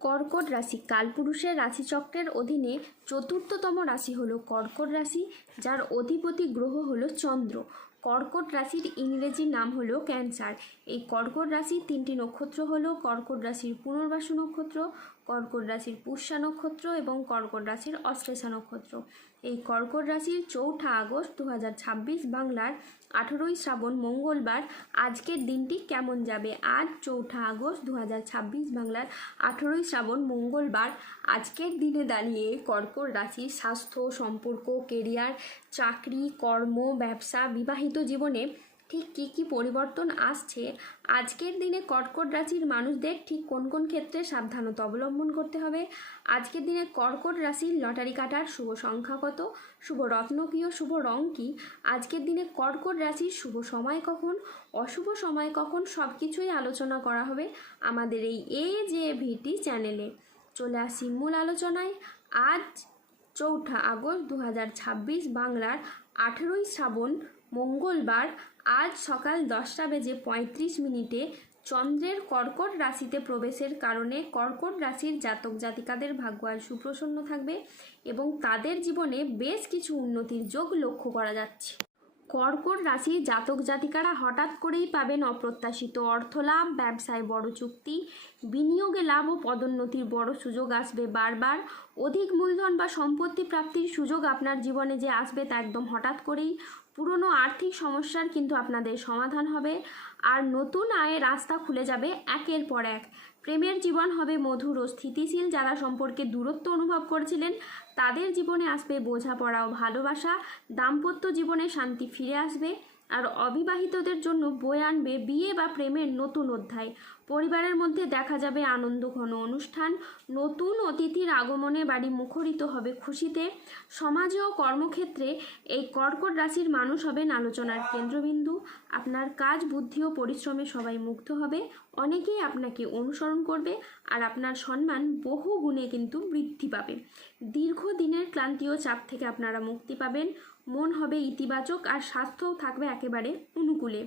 কর্কট রাশি কালপুরুষের রাশিচক্রের অধীনে চতুর্থতম রাশি হলো কর্কট রাশি, যার অধিপতি গ্রহ হলো চন্দ্র। কর্কট রাশির ইংরেজি নাম হলো ক্যান্সার। এই কর্কট রাশির তিনটি নক্ষত্র হলো কর্কট রাশির পুনর্বাসু নক্ষত্র, কর্কট রাশির পুষ্যা নক্ষত্র এবং কর্কট রাশির অশ্লেষা নক্ষত্র। এই কর্কট রাশির 4 আগস্ট 2026 বাংলার 18ই শ্রাবণ মঙ্গলবার আজকের দিনটি কেমন যাবে। আজ 4 আগস্ট 2026 বাংলার 18ই শ্রাবণ মঙ্গলবার আজকের দিনে দাঁড়িয়ে কর্কট রাশির স্বাস্থ্য, সম্পর্ক, কেরিয়ার, চাকরি, কর্ম, ব্যবসা, বিবাহিত জীবনে ঠিক কী কী পরিবর্তন আসছে। আজকের দিনে কর্কট রাশির মানুষদের ঠিক কোন কোন ক্ষেত্রে সাবধানতা অবলম্বন করতে হবে। আজকের দিনে কর্কট রাশির লটারি কাটার শুভ সংখ্যা কত, শুভ রত্ন কী ও শুভ রং কী, আজকের দিনে কর্কট রাশির শুভ সময় কখন, অশুভ সময় কখন, সব কিছুই আলোচনা করা হবে আমাদের এই AJVT চ্যানেলে। চলে আসি মূল আলোচনায়। আজ 4 আগস্ট 2026 বাংলার 18ই শ্রাবণ মঙ্গলবার আজ সকাল 10:35 চন্দ্রের কর্কট রাশিতে প্রবেশের কারণে কর্কট রাশির জাতক জাতিকাদের ভাগ্য আজ সুপ্রসন্ন থাকবে এবং তাদের জীবনে বেশ কিছু উন্নতির যোগ লক্ষ্য করা যাচ্ছে। কর্কট রাশির জাতক জাতিকারা হঠাৎ করেই পাবেন অপ্রত্যাশিত অর্থলাভ, ব্যবসায় বড় চুক্তি, বিনিয়োগে লাভ ও পদোন্নতির বড় সুযোগ আসবে বারবার। অধিক মূলধন বা সম্পত্তি প্রাপ্তির সুযোগ আপনার জীবনে যে আসবে তা একদম হঠাৎ করেই। পুরনো আর্থিক সমস্যার কিন্তু আপনাদের সমাধান হবে আর নতুন আয়ের রাস্তা খুলে যাবে একের পর এক। প্রেমের জীবন হবে মধুর ও স্থিতিশীল। যারা সম্পর্কে দূরত্ব অনুভব করেছিলেন তাদের জীবনে আসবে বোঝাপড়া ও ভালোবাসা। দাম্পত্য জীবনে শান্তি ফিরে আসবে আর অবিবাহিতদের জন্য বয়ে আনবে বিয়ে বা প্রেমের নতুন অধ্যায়। পরিবারের মধ্যে দেখা যাবে আনন্দ ঘন অনুষ্ঠান, নতুন অতিথির আগমনে বাড়ি মুখরিত হবে খুশিতে। সমাজে ও কর্মক্ষেত্রে এই কর্কট রাশির মানুষ হবেন আলোচনার কেন্দ্রবিন্দু। আপনার কাজ, বুদ্ধি ও পরিশ্রমে সবাই মুগ্ধ হবে, অনেকেই আপনাকে অনুসরণ করবে আর আপনার সম্মান বহু গুণে কিন্তু বৃদ্ধি পাবে। দীর্ঘদিনের ক্লান্তি ও চাপ থেকে আপনারা মুক্তি পাবেন, মন হবে ইতিবাচক আর স্বাস্থ্যও থাকবে একেবারে অনুকূলে।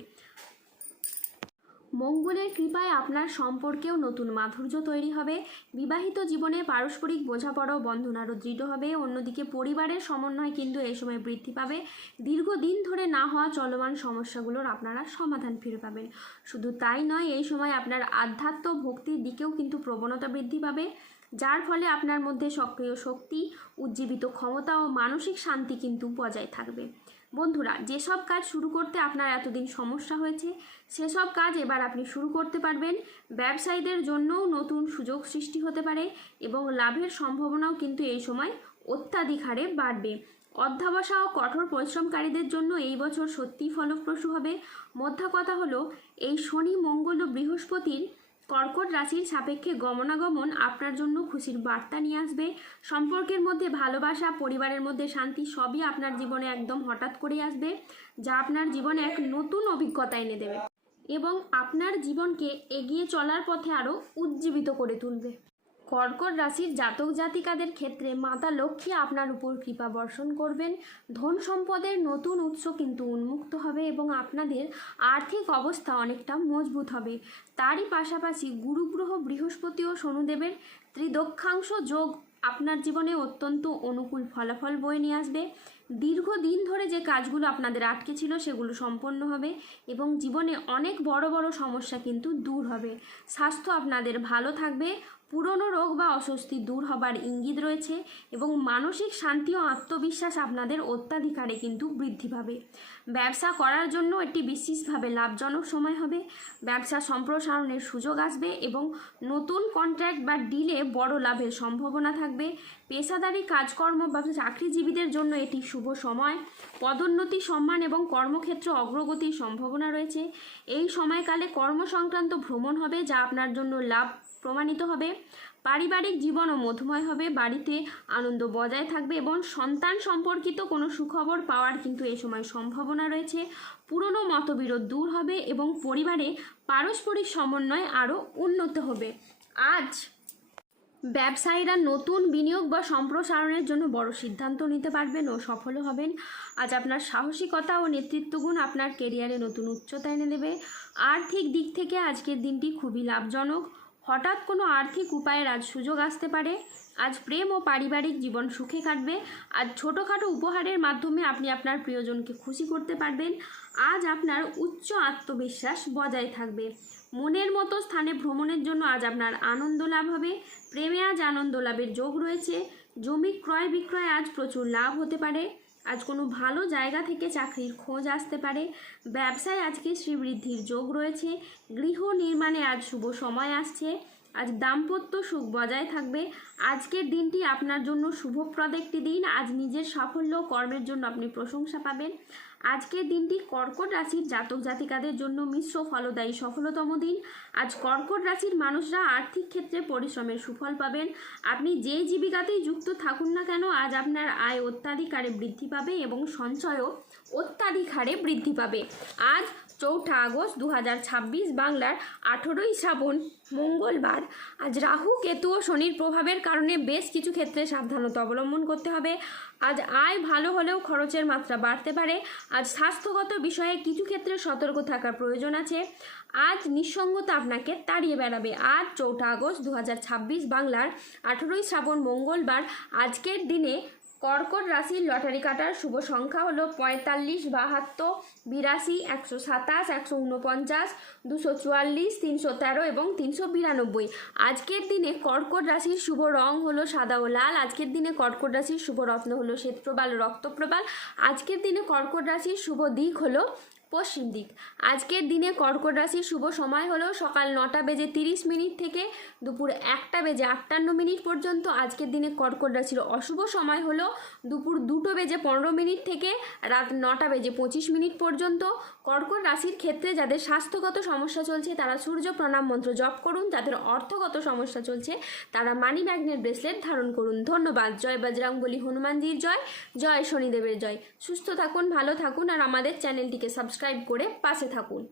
মঙ্গলের কৃপায় আপনার সম্পর্কেও নতুন মাধুর্য তৈরি হবে। বিবাহিত জীবনে পারস্পরিক বোঝাপড়া ও বন্ধন আরও দৃঢ় হবে। অন্যদিকে পরিবারের সমন্বয় কিন্তু এই সময় বৃদ্ধি পাবে। দীর্ঘদিন ধরে না হওয়া চলমান সমস্যাগুলোর আপনারা সমাধান ফিরে পাবেন। শুধু তাই নয়, এই সময় আপনার আধ্যাত্ম ভক্তির দিকেও কিন্তু প্রবণতা বৃদ্ধি পাবে, যার ফলে আপনার মধ্যে সক্রিয় শক্তি, উজ্জীবিত ক্ষমতা ও মানসিক শান্তি কিন্তু বজায় থাকবে। বন্ধুরা, যেসব কাজ শুরু করতে আপনার এতদিন সমস্যা হয়েছে সেসব কাজ এবার আপনি শুরু করতে পারবেন। ব্যবসায়ীদের জন্যও নতুন সুযোগ সৃষ্টি হতে পারে এবং লাভের সম্ভাবনাও কিন্তু এই সময় অত্যাধিক হারে বাড়বে। অধ্যবসা ও কঠোর পরিশ্রমকারীদের জন্য এই বছর সত্যিই ফলপ্রসূ হবে। মোদ্দা কথা হলো, এই শনি, মঙ্গল ও বৃহস্পতির কর্কট রাশির সাপেক্ষে গমনাগমন আপনার জন্য খুশির বার্তা নিয়ে আসবে। সম্পর্কের মধ্যে ভালোবাসা, পরিবারের মধ্যে শান্তি সবই আপনার জীবনে একদম হঠাৎ করে আসবে, যা আপনার জীবনে এক নতুন অভিজ্ঞতা এনে দেবে এবং আপনার জীবনকে এগিয়ে চলার পথে আরও উজ্জীবিত করে তুলবে। কর্কট রাশির জাতক জাতিকাদের ক্ষেত্রে মাতা লক্ষ্মী আপনার উপর কৃপা বর্ষণ করবেন। ধন সম্পদের নতুন উৎস কিন্তু উন্মুক্ত হবে এবং আপনাদের আর্থিক অবস্থা অনেকটা মজবুত হবে। তারই পাশাপাশি গুরুগ্রহ বৃহস্পতি ও শনিদেবের ত্রিদক্ষাংশ যোগ আপনার জীবনে অত্যন্ত অনুকূল ফলাফল বয়ে নিয়ে আসবে। দীর্ঘদিন ধরে যে কাজগুলো আপনাদের আটকে ছিল সেগুলো সম্পন্ন হবে এবং জীবনে অনেক বড় বড় সমস্যা কিন্তু দূর হবে। স্বাস্থ্য আপনাদের ভালো থাকবে, পুরনো রোগ বা অস্বস্তি দূর হবার ইঙ্গিত রয়েছে এবং মানসিক শান্তি ও আত্মবিশ্বাস আপনাদের অত্যাধিকারে কিন্তু বৃদ্ধি পাবে। ব্যবসা করার জন্য এটি বিশেষভাবে লাভজনক সময় হবে। ব্যবসা সম্প্রসারণের সুযোগ আসবে এবং নতুন কন্ট্রাক্ট বা ডিলে বড় লাভের সম্ভাবনা থাকবে। পেশাদারি কাজকর্ম বা চাকরিজীবীদের জন্য এটি শুভ সময়। পদোন্নতি, সম্মান এবং কর্মক্ষেত্র অগ্রগতির সম্ভাবনা রয়েছে। এই সময়কালে কর্মসংক্রান্ত ভ্রমণ হবে, যা আপনার জন্য লাভ প্রমাণিত হবে। পারিবারিক জীবনও মধুময় হবে, বাড়িতে আনন্দ বজায় থাকবে এবং সন্তান সম্পর্কিত কোনো সুখবর পাওয়ার কিন্তু এই সময় সম্ভাবনা রয়েছে। পুরনো মতবিরোধ দূর হবে এবং পরিবারে পারস্পরিক সমন্বয় আরও উন্নত হবে। আজ ব্যবসায়ীরা নতুন বিনিয়োগ বা সম্প্রসারণের জন্য বড় সিদ্ধান্ত নিতে পারবেন ও সফল হবেন। আজ আপনার সাহসিকতা ও নেতৃত্বগুণ আপনার কেরিয়ারে নতুন উচ্চতা এনে দেবে। আর্থিক দিক থেকে আজকের দিনটি খুবই লাভজনক। হঠাৎ কোনো আর্থিক উপায়ের আজ সুযোগ আসতে পারে। আজ প্রেম ও পারিবারিক জীবন সুখে কাটবে। আজ ছোটোখাটো উপহারের মাধ্যমে আপনি আপনার প্রিয়জনকে খুশি করতে পারবেন। আজ আপনার উচ্চ আত্মবিশ্বাস বজায় থাকবে। মনের মতো স্থানে ভ্রমণের জন্য আজ আপনার আনন্দ লাভ হবে। প্রেমে আজ আনন্দ লাভের যোগ রয়েছে। জমি ক্রয় বিক্রয় আজ প্রচুর লাভ হতে পারে। আজ কোনো ভালো জায়গা থেকে চাকরির খোঁজ আসতে পারে। ব্যবসায় আজকে শ্রীবৃদ্ধির যোগ রয়েছে। গৃহ নির্মাণে আজ শুভ সময় আসছে। আজ দাম্পত্য সুখ বজায় থাকবে। আজকের দিনটি আপনার জন্য শুভপ্রদ একটি দিন। আজ নিজের সাফল্য কর্মের জন্য আপনি প্রশংসা পাবেন। আজকের দিনটি কর্কট রাশির জাতক জাতিকাদের জন্য মিশ্র ফলদায়ী সফলতম দিন। আজ কর্কট রাশির মানুষরা আর্থিক ক্ষেত্রে পরিশ্রমের সুফল পাবেন। আপনি যে জীবিকাতেই যুক্ত থাকুন না কেন, আজ আপনার আয় অত্যাধিক হারে বৃদ্ধি পাবে এবং সঞ্চয়ও অত্যাধিক হারে বৃদ্ধি পাবে। আজ 4 আগস্ট 2026 বাংলার 18ই শ্রাবণ মঙ্গলবার। আজ রাহু কেতু ও শনির প্রভাবের কারণে বেশ কিছু ক্ষেত্রে সাবধানতা অবলম্বন করতে হবে। আজ আয় ভালো হলেও খরচের মাত্রা বাড়তে পারে। আজ স্বাস্থ্যগত বিষয়ে কিছু ক্ষেত্রে সতর্ক থাকার প্রয়োজন আছে। আজ নিঃসঙ্গতা আপনাকে তাড়িয়ে বেড়াবে। আজ 4 আগস্ট 2026 বাংলার 18ই শ্রাবণ মঙ্গলবার। আজকের দিনে কর্কট রাশির লটারি কাটার শুভ সংখ্যা হলো 45, 72, 82, 127, 149, 244, 313 এবং 392। আজকের দিনে কর্কট রাশির শুভ রং হলো সাদা ও লাল। আজকের দিনে কর্কট রাশির শুভ রত্ন হলো শ্বেতপ্রবাল, রক্তপ্রবাল। আজকের দিনে কর্কট রাশির শুভ দিক হলো পশ্চিম দিক। আজকের দিনে কর্কট রাশির শুভ সময় হলো সকাল 9:30 থেকে দুপুর 1:58 পর্যন্ত। আজকের দিনে কর্কট রাশির অশুভ সময় হলো দুপুর 2:15 থেকে রাত 9:25 পর্যন্ত। কর্কট রাশির ক্ষেত্রে যাদের স্বাস্থ্যগত সমস্যা চলছে তারা সূর্য প্রণাম মন্ত্র জপ করুন। যাদের অর্থগত সমস্যা চলছে তারা মানি ম্যাগনেট ব্রেসলেট ধারণ করুন। ধন্যবাদ। জয় বজরংবলী, হনুমানজির জয়, জয় শনিদেবের জয়। সুস্থ থাকুন, ভালো থাকুন আর আমাদের চ্যানেলটিকে সাবস্ক্রাইব করে পাশে থাকুন।